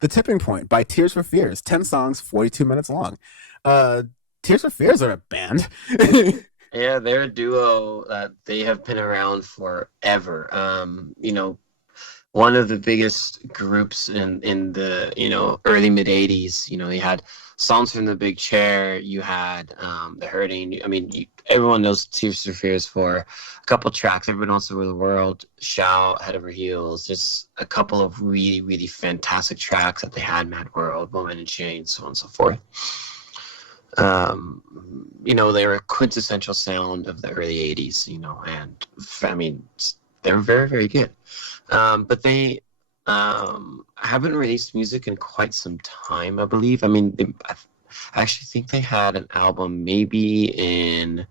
The Tipping Point by Tears for Fears, 10 songs, 42 minutes long. Uh, Tears for Fears are a band. Yeah, they're a duo that they have been around forever. One of the biggest groups in the early mid '80s. You had songs from the Big Chair. You had the Hurting. I mean, everyone knows Tears for Fears for a couple tracks. Everyone else over the world, Shout, Head Over Heels. Just a couple of really really fantastic tracks that they had. Mad World, Woman in Chains, so on and so forth. They were a quintessential sound of the early '80s. And I mean, they were very very good. But they haven't released music in quite some time, I believe. I mean, I actually think they had an album maybe in,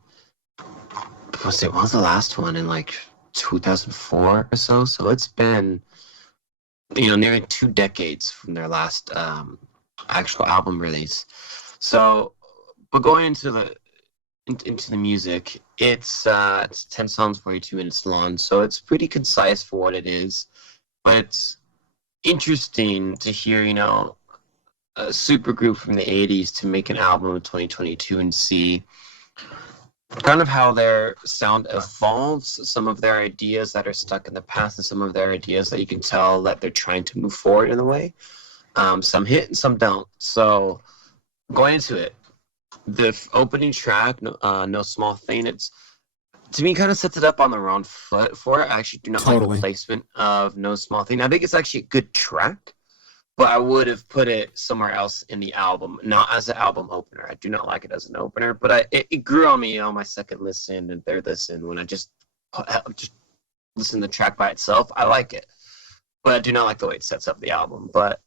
what was the last one in like 2004 or so? So it's been, nearly 2 decades from their last actual album release. So, but going into the music, it's 10 songs, 42 minutes long, so it's pretty concise for what it is. But it's interesting to hear, a super group from the '80s to make an album in 2022 and see kind of how their sound evolves, some of their ideas that are stuck in the past, and some of their ideas that you can tell that they're trying to move forward in a way. Some hit and some don't. So going into it, the opening track, No Small Thing, it's to me kind of sets it up on the wrong foot for it. I actually do not like the Totally. placement of No Small Thing. I think it's actually a good track, but I would have put it somewhere else in the album, not as an album opener. I do not like it as an opener, but it grew on me on my second listen and third listen when I just listen to the track by itself. I like it, but I do not like the way it sets up the album. But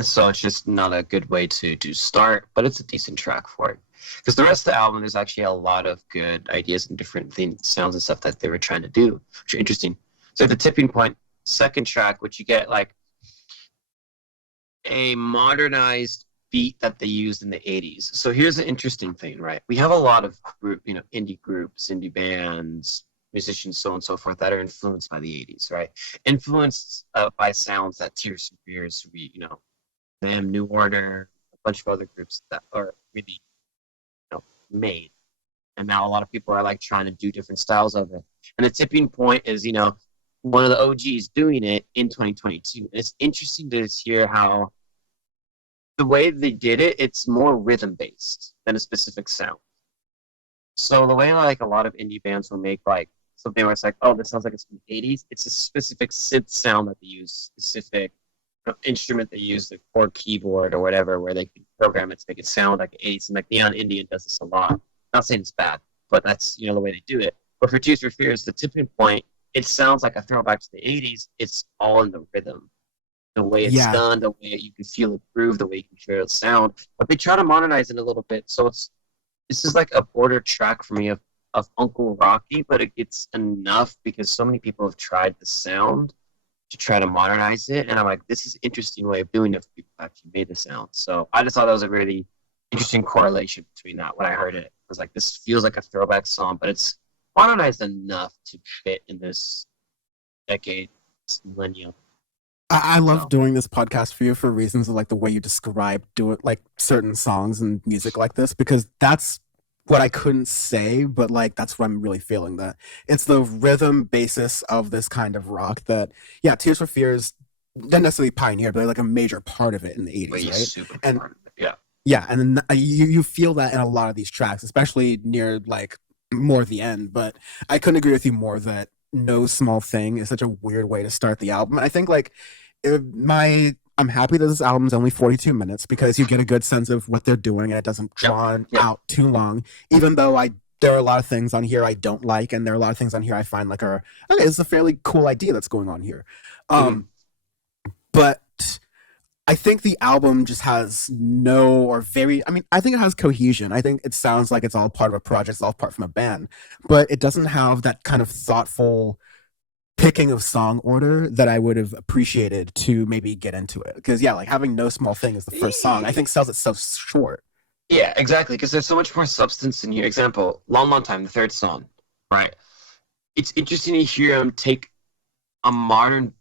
so it's just not a good way to start, but it's a decent track for it. Because the rest of the album, there's actually a lot of good ideas and different things, sounds and stuff that they were trying to do, which are interesting. So the Tipping Point, second track, which you get like a modernized beat that they used in the '80s. So here's an interesting thing, right? We have a lot of indie groups, indie bands, musicians, so on and so forth, that are influenced by the '80s, right? Influenced by sounds that Tears for Fears, them, New Order, a bunch of other groups that are really made. And now a lot of people are like trying to do different styles of it. And the Tipping Point is, one of the OGs doing it in 2022. It's interesting to hear how the way they did it, it's more rhythm based than a specific sound. So the way like a lot of indie bands will make like something where it's like, oh, this sounds like it's from the '80s. It's a specific synth sound that they use, specific instrument they use, the core keyboard or whatever, where they can program it to make it sound like '80s. And like Neon Indian does this a lot. Not saying it's bad, but that's the way they do it. But for Tears for Fears, the Tipping Point, it sounds like a throwback to the '80s. It's all in the rhythm, the way it's Yeah. done, the way you can feel it groove, the way you can hear it sound. But they try to modernize it a little bit, so this is like a border track for me of Uncle Rocky, but it's enough because so many people have tried the sound to try to modernize it, and I'm like, this is an interesting way of doing it. If people actually made the sound, so I just thought that was a really interesting correlation between that. When I heard it, I was like, this feels like a throwback song, but it's modernized enough to fit in this decade, this millennium. I love So doing this podcast for you for reasons of like the way you describe do it like certain songs and music like this because that's what I couldn't say, but like that's what I'm really feeling that it's the rhythm basis of this kind of rock that yeah, Tears for Fears didn't necessarily pioneered, but like a major part of it in the '80s, way right? super And part of it. Yeah. yeah, and then you feel that in a lot of these tracks, especially near like more the end. But I couldn't agree with you more that No Small Thing is such a weird way to start the album. And I think like my I'm happy that this album's only 42 minutes because you get a good sense of what they're doing and it doesn't Yep. draw Yep. out too long. Even though I there are a lot of things on here I don't like, and there are a lot of things on here I find like are okay. It's a fairly cool idea that's going on here. Mm-hmm. Um, but I think the album just has no or very. I mean, I think it has cohesion. I think it sounds like it's all part of a project, it's all part from a band, but it doesn't have that kind of thoughtful picking of song order that I would have appreciated to maybe get into it. Because yeah, like having No Small Thing as the first song, I think sells itself short. Yeah, exactly. Because there's so much more substance in here. Example, Long Long Time, the third song, right? It's interesting to hear him take a modern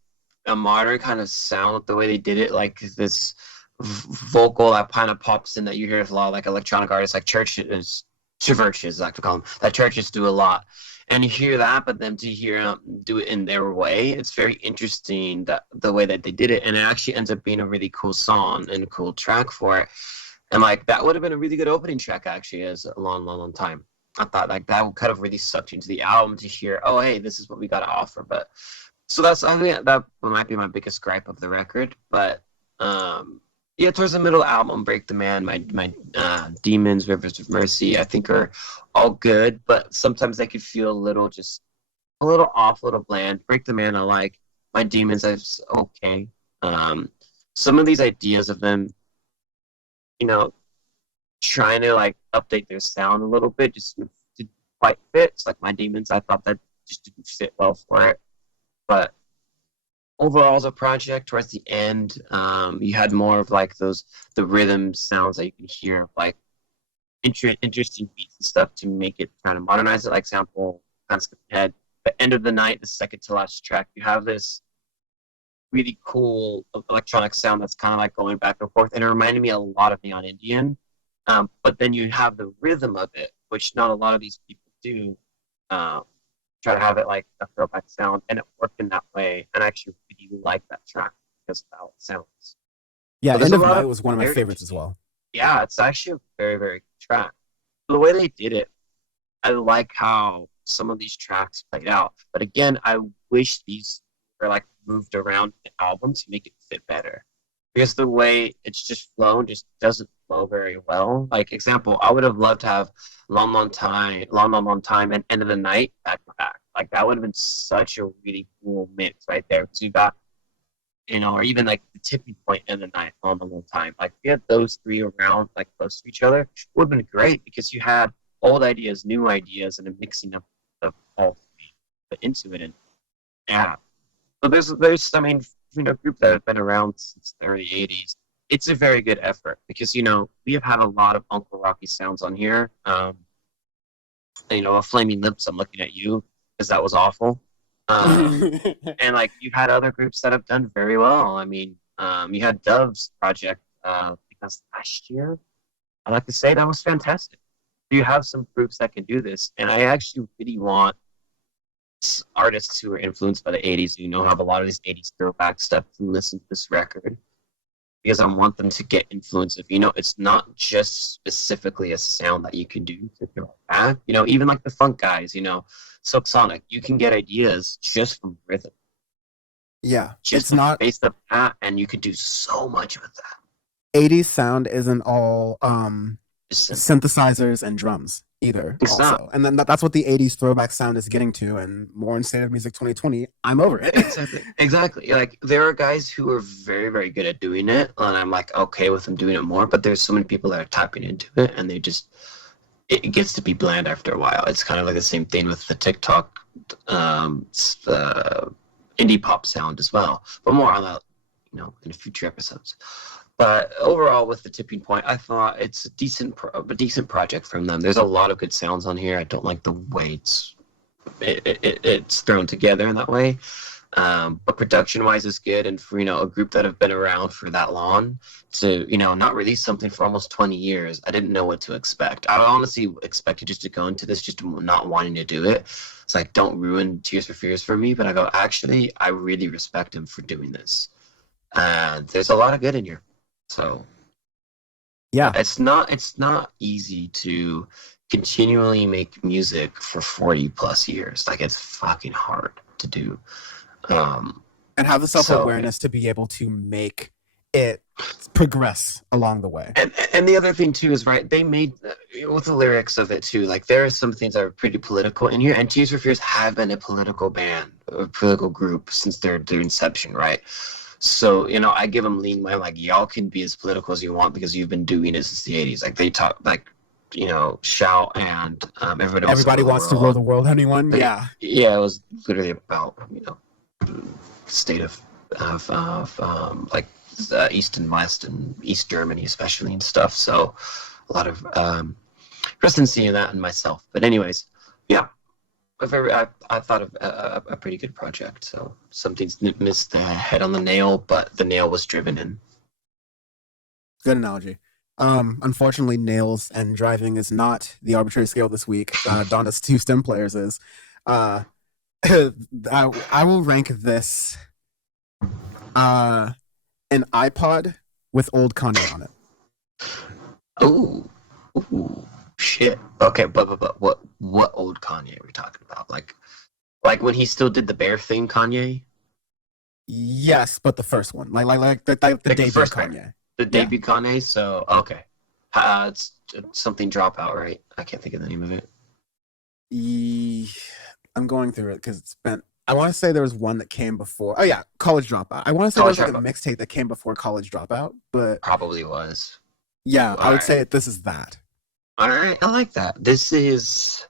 a modern kind of sound with the way they did it, like this vocal that kind of pops in that you hear with a lot of like electronic artists, like churches, churches, I like to call them, that churches do a lot. And you hear that, but then to hear them do it in their way, it's very interesting that the way that they did it, and it actually ends up being a really cool song and a cool track for it. And like that would have been a really good opening track actually, as a long, long, long time. I thought like that would kind of really suck you into the album to hear, oh hey, this is what we got to offer. But so that's I think that might be my biggest gripe of the record. But yeah, towards the middle album, Break the Man, my Demons, Rivers of Mercy, I think are all good, but sometimes they could feel a little just a little off, a little bland. Break the Man, I like. My Demons, I okay. Um, some of these ideas of them, you know, trying to like update their sound a little bit just didn't quite fit. It's like my Demons, I thought that just didn't fit well for it. But overall, as a project, towards the end, you had more of like those the rhythm sounds that you can hear, like interesting beats and stuff to make it kind of modernize it. Like example, kind of skip ahead. The end of the night, the second to last track, you have this really cool electronic sound that's kind of like going back and forth, and it reminded me a lot of Neon Indian. But then you have the rhythm of it, which not a lot of these people do. Um, Try to have it like a throwback sound, and it worked in that way. And I actually really like that track because of how it sounds. Yeah, But there's End a of lot Night of was one of my very, favorites as well. yeah, it's actually a very, very good track. The way they did it, I like how some of these tracks played out. But again, I wish these were like moved around the album to make it fit better. Because the way it's just flown just doesn't flow very well. Like example, I would have loved to have long, long time, long, long, long time, and end of the night back to back. Like that would have been such a really cool mix right there. Because you got, or even like the tipping point in the night on the long time. Like if you had those three around like close to each other, it would have been great because you had old ideas, new ideas, and a mixing up of all three put into it. And yeah, so there's I mean, groups that have been around since the early '80s. It's a very good effort because we have had a lot of Uncle Rocky sounds on here. A Flaming Lips. I'm looking at you because that was awful. Um, and like you've had other groups that have done very well. I mean, you had Dove's project because last year. I like to say that was fantastic. You have some groups that can do this, and I actually really want artists who are influenced by the '80s, have a lot of these '80s throwback stuff, to listen to this record because I want them to get influence of, it's not just specifically a sound that you can do to throw back. Even like the funk guys, Silk Sonic, you can get ideas just from rhythm, Yeah, just it's from not bass up that, and you could do so much with that. 80s sound isn't all Just, synthesizers and drums either it's not. also. And then that's what the 80s throwback sound is getting to, and more in State of Music 2020, I'm over it. Exactly. Like there are guys who are very, very good at doing it, and I'm like okay with them doing it more. But there's so many people that are tapping into it, and it gets to be bland after a while. It's kind of like the same thing with the TikTok indie pop sound as well. But more on that, in future episodes. But overall, with the tipping point, I thought it's a decent project from them. There's a lot of good sounds on here. I don't like the way it's thrown together in that way. But production wise is good, and for a group that have been around for that long to not release something for almost 20 years, I didn't know what to expect. I honestly expected just to go into this just not wanting to do it. It's like, don't ruin Tears for Fears for me, but I go, actually I really respect him for doing this, and there's a lot of good in here. So Yeah, it's not easy to continually make music for 40 plus years. Like it's fucking hard to do. Um, and have the so self-awareness to be able to make it progress along the way. and the other thing too is right. They made with the lyrics of it too. Like there are some things that are pretty political in here, and Tears for Fears have been a political band, a political group since their inception, right? So I give them lean. I'm like, y'all can be as political as you want because you've been doing it since the '80s. Like they talk like, shout and everybody wants to Everybody rule the wants to rule world. the world, anyone? Like, Yeah. yeah, it was literally about state of like East and West and East Germany especially and stuff. So a lot of residency in that and myself. But anyways, yeah. I thought of a pretty good project. So something's missed the head on the nail, but the nail was driven in. Good analogy. Unfortunately, nails and driving is not the arbitrary scale this week. Donna's two STEM players is. Uh, I will rank this uh, an iPod with old Kanye on it. Oh, ooh, shit. Okay, but what old Kanye are we talking about? Like when he still did the bear thing, Kanye? Yes, but the first one, like the Like the debut first bear. Kanye. The Yeah. debut Kanye, so okay. It's something dropout, right? I can't think of the name of it. E- I'm going through it because it's been. I want to say there was one that came before. Oh yeah, College Dropout. I want to say there College was like a dropout. mixtape that came before College Dropout, but Probably was. yeah, I would Alright. say this is that. Alright, I like that. This is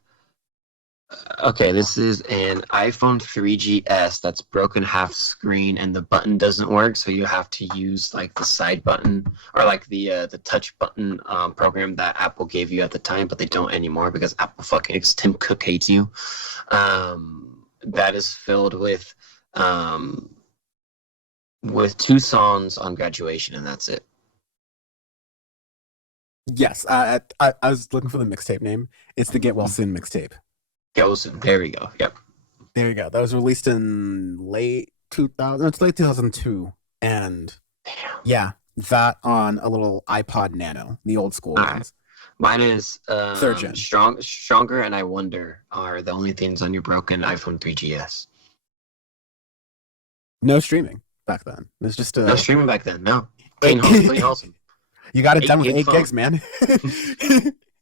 okay, this is an iPhone 3GS that's broken half screen and the button doesn't work, so you have to use like the side button or like the touch button program that Apple gave you at the time, but they don't anymore because Apple fucking Tim Cook hates you. That is filled um, with two songs on graduation, and that's it. Yes, I was looking for the mixtape name. It's the Get Well Soon mixtape. Goes there we go. Yep. There you go. That was released in late 2000. It's late 2002, and Damn. yeah, that on a little iPod Nano, the old school All right. ones, Mine is third gen. stronger, and I wonder are the only things on your broken iPhone 3GS. No streaming back then. It's just No a streaming back then. No, eight. clean, wholesome. You got it done Eight with gig 8 gigs, phone. man.